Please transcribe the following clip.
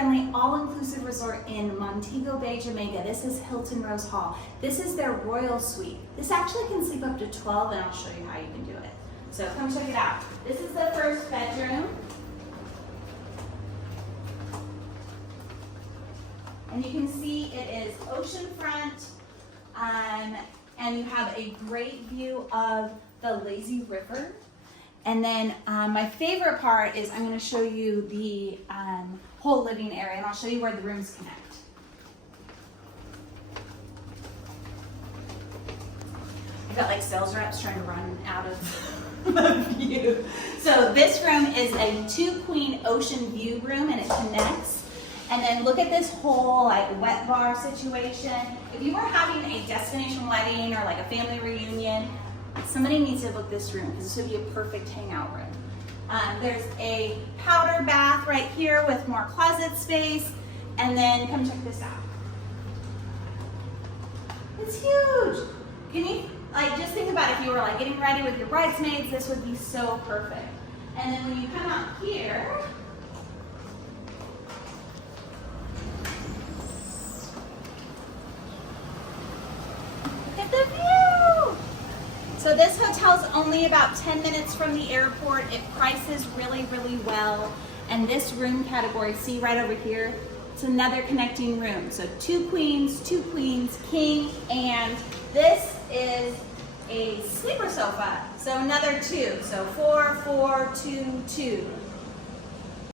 family-friendly, all-inclusive resort in Montego Bay, Jamaica. This is Hilton Rose Hall. This is their royal suite. This actually can sleep up to 12, and I'll show you how you can do it. So come check it out. This is the first bedroom. And you can see it is oceanfront, and you have a great view of the lazy river. And then my favorite part is I'm going to show you the whole living area, and I'll show you where the rooms connect. I've got like sales reps trying to run out of the view. So this room is a 2-queen ocean view room, and it connects. And then look at this whole like wet bar situation. If you were having a destination wedding or like a family reunion, somebody needs to book this room because this would be a perfect hangout room. There's a powder bath right here with more closet space. And then come check this out. It's huge. Can you like just think about if you were like getting ready with your bridesmaids, this would be so perfect. And then when you come out here, the view! So this hotel's only about 10 minutes from the airport. It prices really, really well. And this room category, see right over here, it's another connecting room. So 2 queens, king, and this is a sleeper sofa. So another 2, so 4, 4, 2, 2.